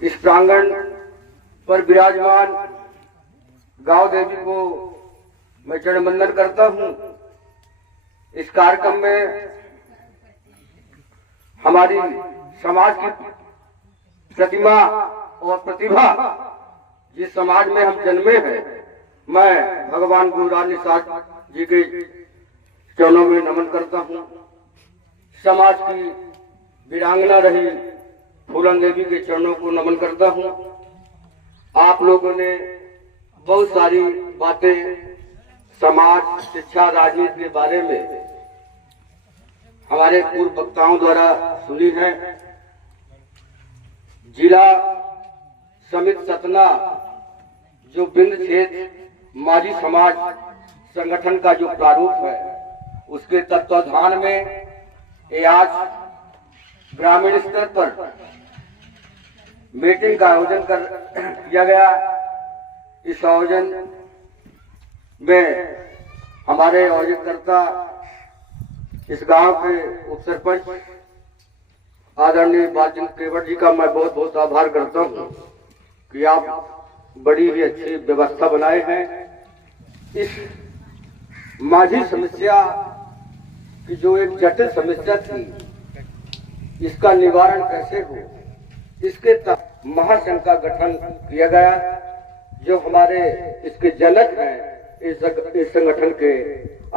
इस प्रांगण पर विराजमान गांव देवी को मैं चरण वंदन करता हूं। इस कार्यक्रम में हमारी समाज की प्रतिमा और प्रतिभा जिस समाज में हम जन्मे हैं, मैं भगवान गुरु रामनिवास जी के चरणों में नमन करता हूं। समाज की वीरांगना रही फूलन देवी के चरणों को नमन करता हूं। आप लोगों ने बहुत सारी बातें समाज, शिक्षा, राजनीति के बारे में हमारे पूर्व वक्ताओं द्वारा सुनी है। जिला समिति सतना जो बिंद क्षेत्र माझी समाज संगठन का जो प्रारूप है, उसके तत्वाधान में ये आज ग्रामीण स्तर पर मीटिंग का आयोजन किया गया। इस आयोजन में हमारे आयोजनकर्ता इस गांव के उप सरपंच आदरणीय बालचंद्र केवट जी का मैं बहुत बहुत आभार करता हूं कि आप बड़ी ही अच्छी व्यवस्था बनाए हैं। इस माझी समस्या की जो एक जटिल समस्या थी, इसका निवारण कैसे हो, इसके तहत महासंघ का गठन किया गया। जो हमारे इसके जनक हैं इस संगठन के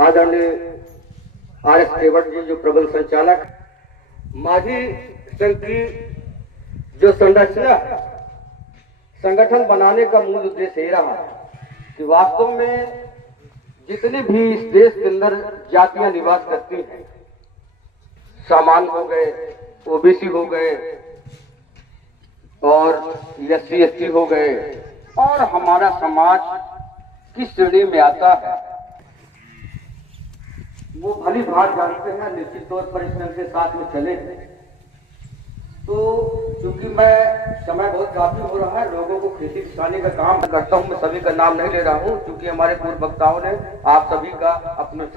आदरणीय RS केवट जी, जो प्रबल संचालक। माझी संघ की जो संरचना, संगठन बनाने का मूल उद्देश्य ये रहा कि वास्तव में जितनी भी इस देश के अंदर जातियां निवास करती हैं, सामान्य हो गए, OBC हो गए और SC ST हो गए, और हमारा समाज किस श्रेणी में आता है वो भली भांति जानते हैं। निश्चित तौर पर इस संघ के साथ में चले हैं। तो चूंकि मैं समय बहुत काफी हो रहा है, लोगों को खेती किसानी का काम करता हूं, मैं सभी का नाम नहीं ले रहा हूं, क्योंकि हमारे पूर्व वक्ताओं ने आप सभी का अपने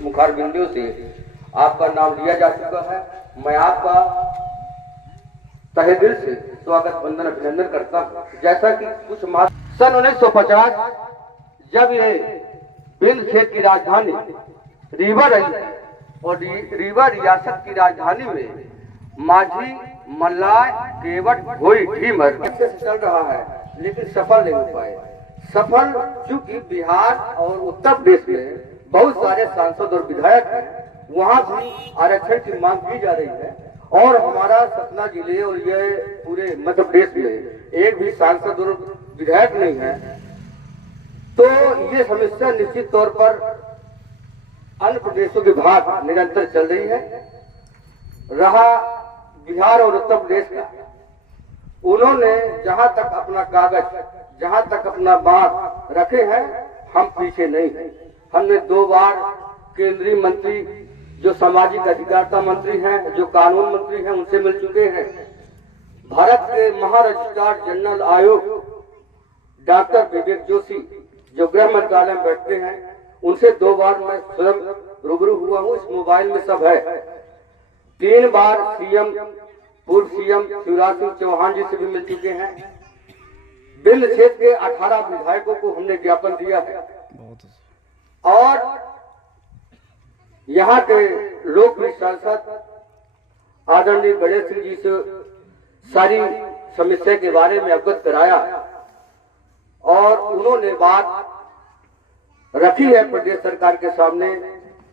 मुखार बिंदु से आपका नाम लिया जा चुका है। मैं आपका तहे दिल से स्वागत, वंदन, अभिनंदन करता हूं। जैसा कि कुछ माह सन 1950 जब ये बिंद क्षेत्र की राजधानी रीवा रही और रीवा रियासत की राजधानी में माझी, मल्लाय, केवट, भोई, ढीमर चल रहा है, लेकिन सफल नहीं हो पाए। सफल चूंकि बिहार और उत्तर प्रदेश में बहुत सारे सांसद और विधायक हैं, वहां भी आरक्षण की मांग की जा रही है, और हमारा सतना जिले और ये पूरे मध्य प्रदेश में एक भी सांसद और विधायक नहीं है। तो ये समस्या निश्चित तौर पर अन्य प्रदेशों के भाग निरंतर चल रही है। रहा बिहार और उत्तर प्रदेश का, उन्होंने जहां तक अपना कागज, जहां तक अपना बात रखे हैं, हम पीछे नहीं हैं। हमने 2 बार केंद्रीय मंत्री, जो सामाजिक अधिकारिता मंत्री हैं, जो कानून मंत्री हैं, उनसे मिल चुके हैं। भारत के महारजिस्ट्रार जनरल आयोग डॉक्टर विवेक जोशी, जो गृह मंत्रालय में बैठते हैं, उनसे 2 बार मैं स्वयं रूबरू हुआ हूं। इस मोबाइल में सब है। 3 बार पूर्व सीएम शिवराज सिंह चौहान जी से भी मिल चुके हैं। बिंद क्षेत्र के 18 विधायकों को हमने ज्ञापन दिया है, और यहाँ के लोकप्रिय सांसद आदरणीय गणेश सिंह जी से सारी समस्या के बारे में अवगत कराया, और उन्होंने बात रखी है प्रदेश सरकार के सामने।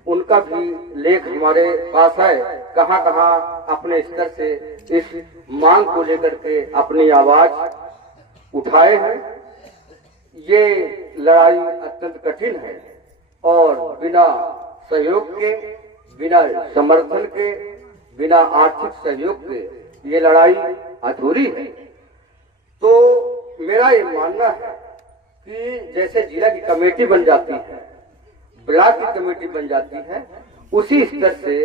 उनका भी लेख हमारे पास है, कहां कहां अपने स्तर से इस मांग को लेकर के अपनी आवाज उठाए हैं। ये लड़ाई अत्यंत कठिन है, और बिना सहयोग के, बिना समर्थन के, बिना आर्थिक सहयोग के ये लड़ाई अधूरी है। तो मेरा ये मानना है कि जैसे जिला की कमेटी बन जाती है, ब्लॉक की कमेटी बन जाती है, उसी स्तर से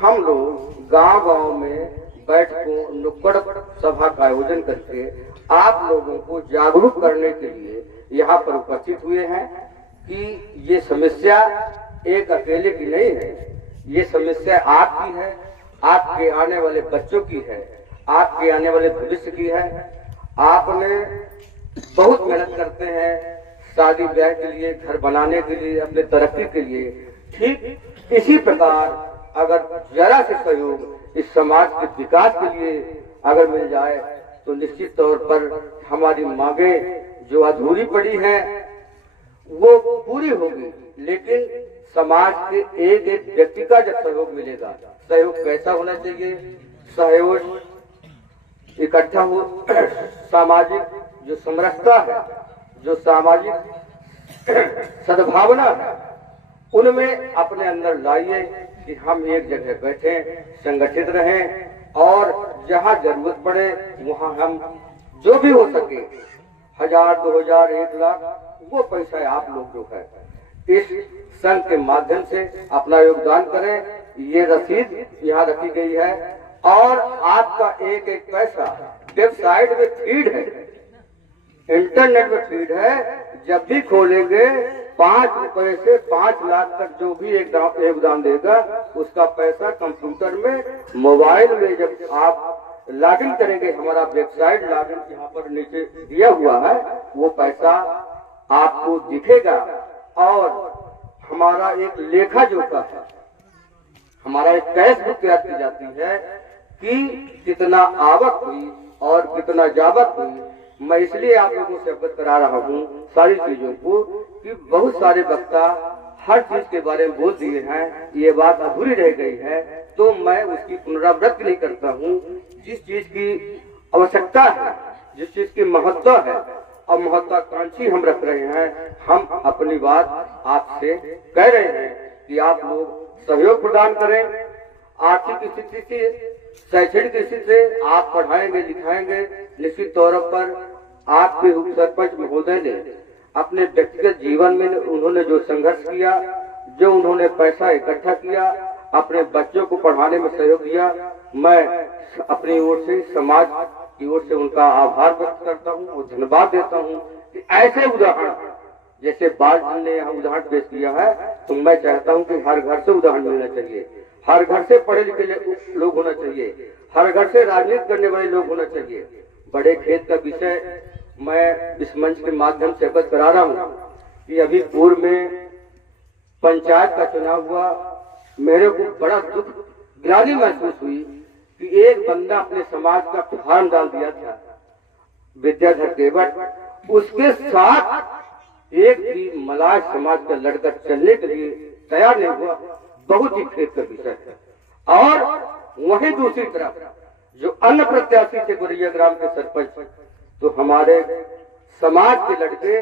हम लोग गांव-गांव में बैठकों, नुक्कड़ सभा का आयोजन करके आप लोगों को जागरूक करने के लिए यहाँ पर उपस्थित हुए हैं कि ये समस्या एक अकेले की नहीं है, ये समस्या आपकी है, आपके आने वाले बच्चों की है, आपके आने वाले भविष्य की है। आपने बहुत मेहनत करते हैं शादी ब्याह के लिए, घर बनाने के लिए, अपने तरक्की के लिए। ठीक इसी प्रकार अगर जरा से सहयोग इस समाज के विकास के लिए अगर मिल जाए तो निश्चित तौर पर हमारी मांगे जो अधूरी पड़ी है वो पूरी होगी। लेकिन समाज के एक एक व्यक्ति का जब सहयोग मिलेगा, सहयोग कैसा होना चाहिए? सहयोग इकट्ठा हो, सामाजिक जो समरसता है, जो सामाजिक सद्भावना है, उनमें अपने अंदर लाइए कि हम एक जगह बैठे, संगठित रहें और जहां जरूरत पड़े वहां हम जो भी हो सके 1000, 2000, 1 लाख वो पैसा आप लोग जो है इस संघ के माध्यम से अपना योगदान करें। ये रसीद यहाँ रखी गई है और आपका एक एक पैसा वेबसाइट में फीड है, इंटरनेट में फीड है। जब भी खोलेंगे 5 रुपए से 5 लाख तक जो भी एक योगदान देगा उसका पैसा कंप्यूटर में, मोबाइल में जब आप लॉगिन करेंगे, हमारा वेबसाइट लॉगिन यहाँ पर नीचे दिया हुआ है, वो पैसा आपको दिखेगा। और हमारा एक लेखा जोखा है, हमारा एक कैश बुक तैयार की जाती है कि कितना आवक हुई और कितना जावक हुई। मैं इसलिए आप लोगों से अवगत करा रहा हूँ सारी चीजों को कि बहुत सारे वक्ता हर चीज के बारे में बोल दिए हैं, ये बात अधूरी रह गई है, तो मैं उसकी पुनरावृत्ति नहीं करता हूँ। जिस चीज की आवश्यकता है, जिस चीज की महत्व है और महत्वाकांक्षी हम रख रहे हैं, हम अपनी बात आपसे कह रहे हैं कि आप लोग सहयोग प्रदान करें। आर्थिक स्थिति से, शैक्षणिक स्थिति से आप पढ़ाएंगे लिखाएंगे, निश्चित तौर पर आपके उप सरपंच महोदय ने अपने व्यक्तिगत जीवन में उन्होंने जो संघर्ष किया, जो उन्होंने पैसा इकट्ठा किया, अपने बच्चों को पढ़ाने में सहयोग दिया, मैं अपनी ओर से, समाज की ओर से उनका आभार व्यक्त करता हूँ और धन्यवाद देता हूँ कि ऐसे उदाहरण जैसे बाल ने यहाँ उदाहरण पेश किया है, तो मैं चाहता हूँ कि हर घर से उदाहरण मिलना चाहिए, हर घर से पढ़े लिखे लोग होना चाहिए, हर घर से राजनीति करने वाले लोग होना चाहिए। बड़े खेत का विषय मैं इस मंच के माध्यम से अवगत करा रहा हूँ कि अभी पूर्व में पंचायत का चुनाव हुआ, मेरे को बड़ा दुख ग्लानि महसूस हुई कि एक बंदा अपने समाज का फॉर्म डाल दिया था विद्याधर केवट, उसके साथ एक भी मलाज समाज का लड़का चलने के लिए तैयार नहीं हुआ। बहुत ही खेत का विषय है। और वहीं दूसरी तरफ जो अन्य प्रत्याशी थे गोरैया ग्राम के सरपंच, तो हमारे समाज के लड़के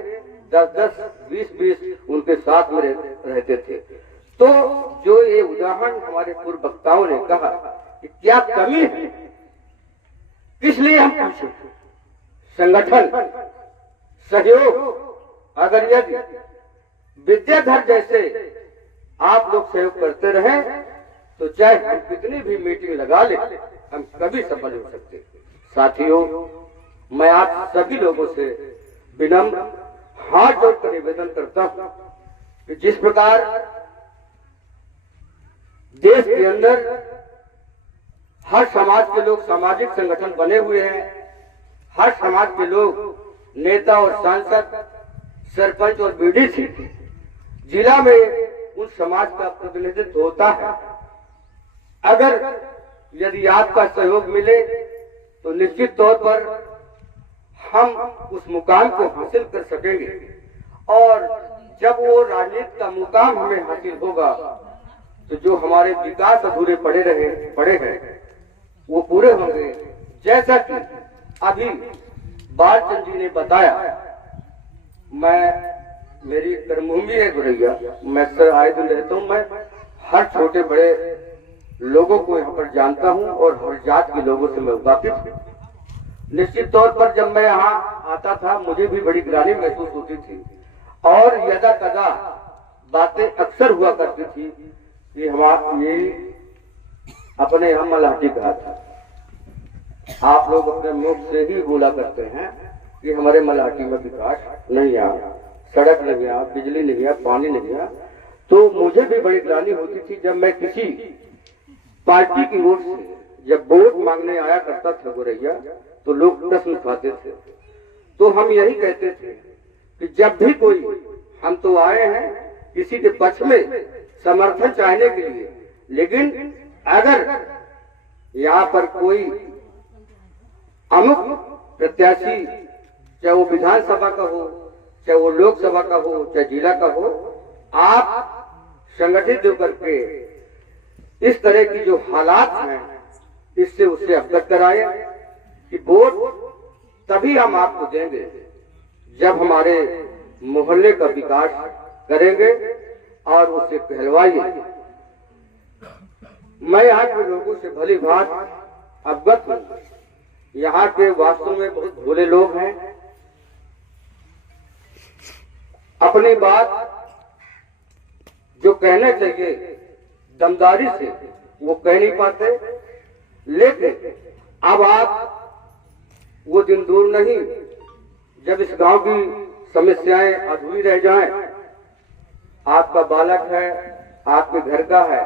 10-10, 20-20 उनके साथ में रहते थे। तो जो ये उदाहरण हमारे पूर्व वक्ताओं ने कहा कि क्या कमी है, किस लिए हम पूछे, संगठन, सहयोग। अगर यदि विद्याधर जैसे आप लोग सहयोग करते रहे तो चाहे हम कितनी भी मीटिंग लगा ले, हम कभी सफल हो सकते। साथियों, मैं आप सभी लोगों से विनम्र हाथ जोड़कर निवेदन करता हूं कि जिस प्रकार देश के अंदर हर समाज के लोग सामाजिक संगठन बने हुए हैं, हर समाज के लोग नेता और सांसद, सरपंच और बीडीसी, जिला में उन समाज का प्रतिनिधित्व होता है। अगर यदि आपका सहयोग मिले तो निश्चित तौर पर हम उस मुकाम को हासिल कर सकेंगे। और जब वो राजनीति का मुकाम हमें हासिल होगा तो जो हमारे विकास अधूरे पड़े हैं वो पूरे होंगे। जैसा कि अभी बालचंद जी ने बताया, मेरी कर्मभूमि है गोरैया, मैं सर आए दिन रहता हूँ, मैं हर छोटे बड़े लोगों को यहाँ पर जानता हूँ और हर जात के लोगों से मैं वाकिफ हूँ। निश्चित तौर पर जब मैं यहाँ आता था मुझे भी बड़ी ग्लानि महसूस होती थी और यदा कदा बातें अक्सर हुआ करती थी कि हम ये अपने हम मलाटी कहा था। आप लोग अपने मुख से ही बोला करते हैं कि हमारे मलाटी में विकास नहीं आया, सड़क नहीं आया, बिजली नहीं आया, पानी नहीं आया। तो मुझे भी बड़ी ग्लानि होती थी जब मैं किसी पार्टी की ओर से जब वोट मांगने आया करता था गोरैया तो लोग प्रश्न उठाते थे, तो हम यही कहते थे कि जब भी कोई, हम तो आए हैं किसी के पक्ष में समर्थन चाहने के लिए, लेकिन अगर यहाँ पर कोई अमुक प्रत्याशी, चाहे वो विधानसभा का हो, चाहे वो लोकसभा का हो, चाहे जिला का हो, आप संगठित होकर के इस तरह की जो हालात हैं इससे उससे अवगत कराए कि वोट तभी हम आपको देंगे जब हमारे मोहल्ले का विकास करेंगे और उससे कहलवाइए। मैं यहाँ के लोगों से भली भांति अवगत हूँ। यहाँ के वास्तव में बहुत भोले लोग हैं, अपनी बात जो कहना चाहिए दमदारी से वो कह नहीं पाते, लेकिन अब आप वो दिन दूर नहीं जब इस गांव की समस्याएं अधूरी रह जाएं। आपका बालक है, आपके घर का है,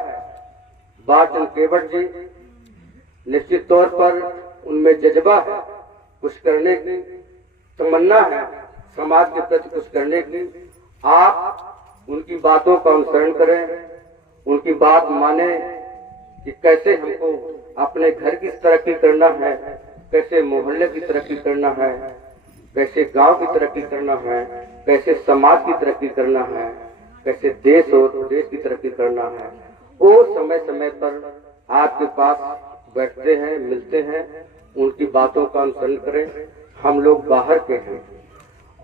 बाचन केवट जी, निश्चित तौर पर उनमें जज्बा है, कुछ करने की तमन्ना है, समाज के प्रति कुछ करने की। आप उनकी बातों का अनुसरण करें, उनकी बात माने कि कैसे हमको अपने घर की तरक्की करना है, कैसे मोहल्ले की तरक्की करना है, कैसे गांव की तरक्की करना है, कैसे समाज की तरक्की करना है, कैसे देश और देश की तरक्की करना है। वो समय समय पर आपके पास बैठते हैं, मिलते हैं, उनकी बातों का अनुसरण करें। हम लोग बाहर के हैं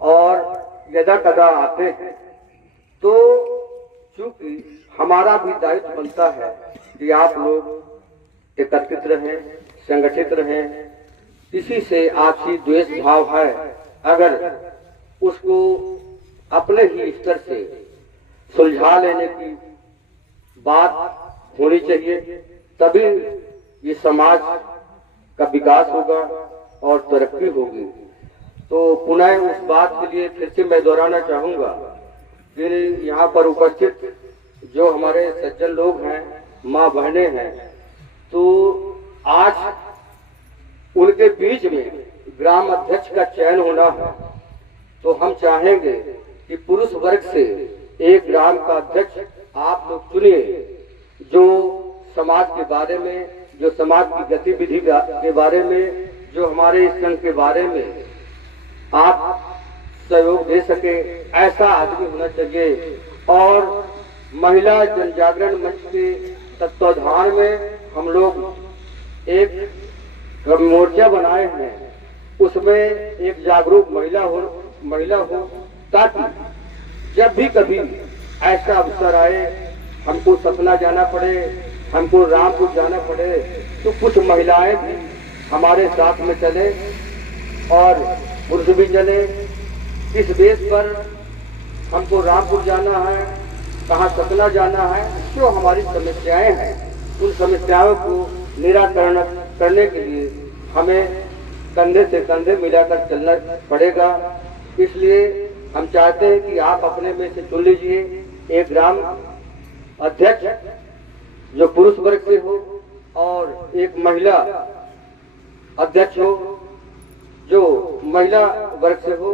और यदा कदा आते हैं, तो चूंकि हमारा भी दायित्व बनता है कि आप लोग एकत्रित रहें, संगठित रहें। किसी से आपसी द्वेष भाव है, अगर उसको अपने ही स्तर से सुलझा लेने की बात होनी चाहिए, तभी ये समाज का विकास होगा और तरक्की होगी। तो पुनः उस बात के लिए फिर से मैं दोहराना चाहूंगा कि यहाँ पर उपस्थित जो हमारे सज्जन लोग हैं, माँ बहनें हैं, तो आज उनके बीच में ग्राम अध्यक्ष का चयन होना है। तो हम चाहेंगे कि पुरुष वर्ग से एक ग्राम का अध्यक्ष आप लोग चुनिए, जो समाज के बारे में, जो समाज की गतिविधि के बारे में, जो हमारे संघ के बारे में आप सहयोग दे सके, ऐसा आदमी होना चाहिए। और महिला जन जागरण मंच के तत्वाधान में हम लोग एक मोर्चा बनाए हैं, उसमें एक जागरूक महिला हो, ताकि जब भी कभी ऐसा अवसर आए, हमको सतना जाना पड़े, हमको रामपुर जाना पड़े, तो कुछ महिलाएं भी हमारे साथ में चले और पुरुष भी चले। किस बेस पर हमको रामपुर जाना है, कहाँ सतना जाना है, जो हमारी समस्याएं हैं, उन समस्याओं को निराकरण करने के लिए हमें कंधे से कंधे मिलाकर चलना पड़ेगा। इसलिए हम चाहते हैं कि आप अपने में से चुन लीजिए एक ग्राम अध्यक्ष जो पुरुष वर्ग से हो और एक महिला अध्यक्ष हो जो महिला वर्ग से हो।